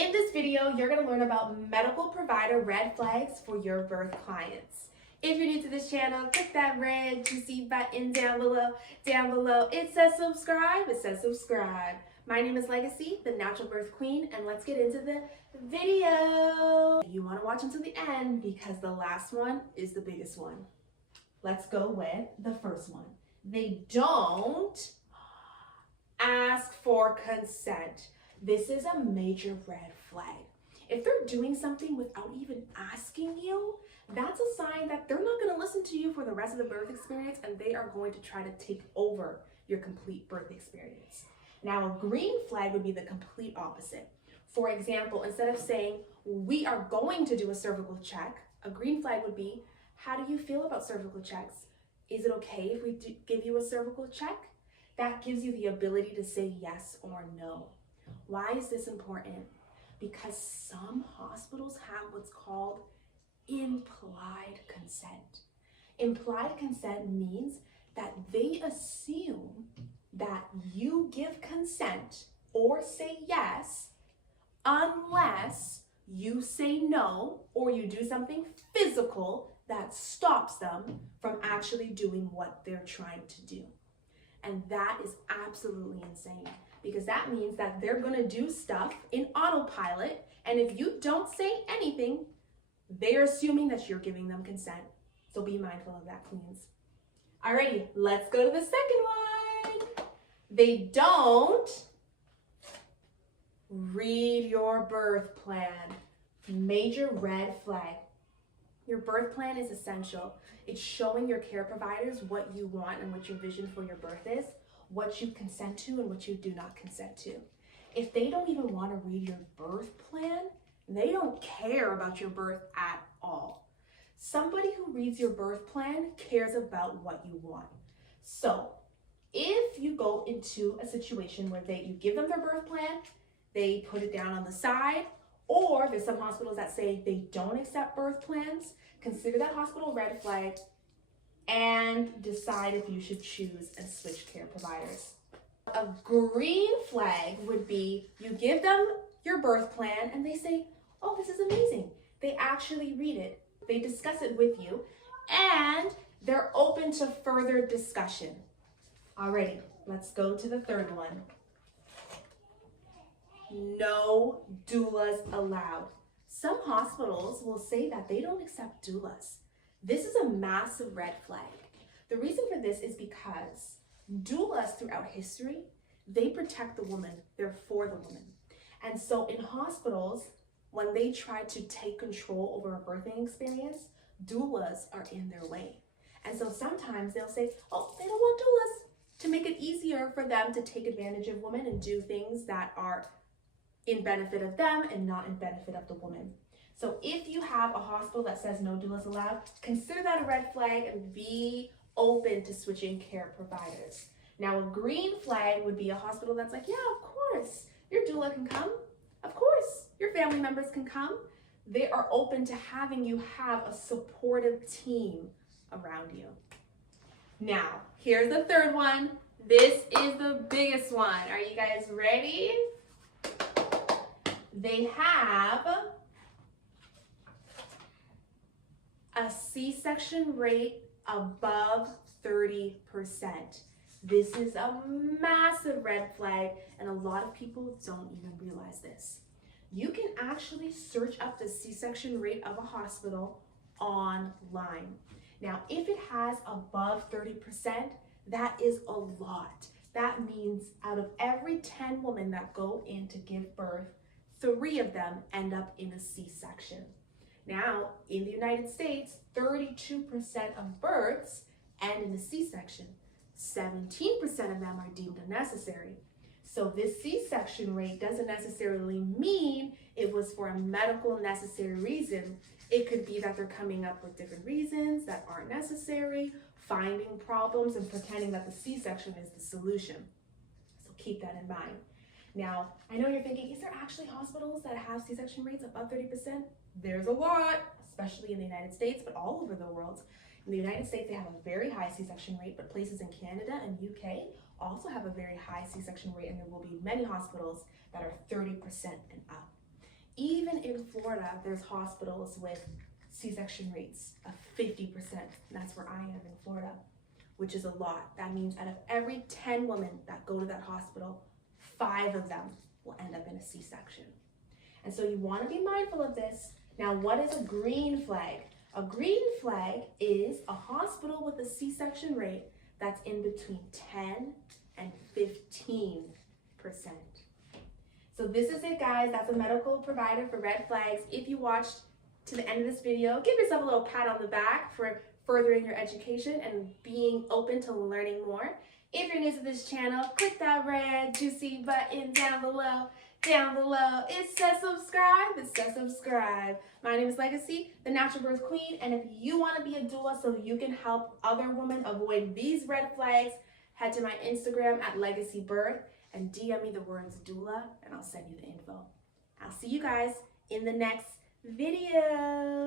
In this video, you're going to learn about medical provider red flags for your birth clients. If you're new to this channel, click that red juicy button down below. It says subscribe. My name is Legacy, the natural birth queen, and let's get into the video. You want to watch until the end because the last one is the biggest one. Let's go with the first one. They don't ask for consent. This is a major red flag. If they're doing something without even asking you, that's a sign that they're not going to listen to you for the rest of the birth experience, and they are going to try to take over your complete birth experience. Now, a green flag would be the complete opposite. For example, instead of saying, we are going to do a cervical check, a green flag would be, how do you feel about cervical checks? Is it okay if we give you a cervical check? That gives you the ability to say yes or no. Why is this important? Because some hospitals have what's called implied consent. Implied consent means that they assume that you give consent or say yes unless you say no or you do something physical that stops them from actually doing what they're trying to do. And that is absolutely insane, because that means that they're going to do stuff in autopilot, and if you don't say anything, they're assuming that you're giving them consent. So be mindful of that, queens. Alrighty, let's go to the second one. They don't read your birth plan. Major red flag. Your birth plan is essential. It's showing your care providers what you want and what your vision for your birth is, what you consent to and what you do not consent to. If they don't even want to read your birth plan, they don't care about your birth at all. Somebody who reads your birth plan cares about what you want. So if you go into a situation where you give them their birth plan, they put it down on the side, or there's some hospitals that say they don't accept birth plans, consider that hospital red flag and decide if you should choose and switch care providers. A green flag would be you give them your birth plan and they say, oh, this is amazing. They actually read it. They discuss it with you and they're open to further discussion. Alrighty, let's go to the third one. No doulas allowed. Some hospitals will say that they don't accept doulas. This is a massive red flag. The reason for this is because doulas throughout history, they protect the woman. They're for the woman. And so in hospitals, when they try to take control over a birthing experience, doulas are in their way. And so sometimes they'll say, oh, they don't want doulas, to make it easier for them to take advantage of women and do things that are in benefit of them and not in benefit of the woman. So if you have a hospital that says no doulas allowed, consider that a red flag and be open to switching care providers. Now, a green flag would be a hospital that's like, yeah, of course, your doula can come. Of course, your family members can come. They are open to having you have a supportive team around you. Now, here's the third one. This is the biggest one. Are you guys ready? They have a C-section rate above 30%. This is a massive red flag, and a lot of people don't even realize this. You can actually search up the C-section rate of a hospital online. Now, if it has above 30%, that is a lot. That means out of every 10 women that go in to give birth, 3 of them end up in a C-section. Now, in the United States, 32% of births end in a C-section. 17% of them are deemed unnecessary. So this C-section rate doesn't necessarily mean it was for a medical necessary reason. It could be that they're coming up with different reasons that aren't necessary, finding problems and pretending that the C-section is the solution. So keep that in mind. Now, I know you're thinking, is there actually hospitals that have C-section rates above 30%? There's a lot, especially in the United States, but all over the world. In the United States, they have a very high C-section rate, but places in Canada and UK also have a very high C-section rate, and there will be many hospitals that are 30% and up. Even in Florida, there's hospitals with C-section rates of 50%. That's where I am in Florida, which is a lot. That means out of every 10 women that go to that hospital, 5 of them will end up in a C-section. And so you want to be mindful of this. Now, what is a green flag? A green flag is a hospital with a C-section rate that's in between 10 and 15%. So this is it, guys. That's a medical provider for red flags. If you watched to the end of this video, give yourself a little pat on the back for furthering your education and being open to learning more. If you're new to this channel, click that red juicy button down below. Down below, it says subscribe. It says subscribe. My name is Legacy, the Natural Birth Queen, and if you want to be a doula so you can help other women avoid these red flags, head to my Instagram at Legacy Birth and DM me the words doula, and I'll send you the info. I'll see you guys in the next video.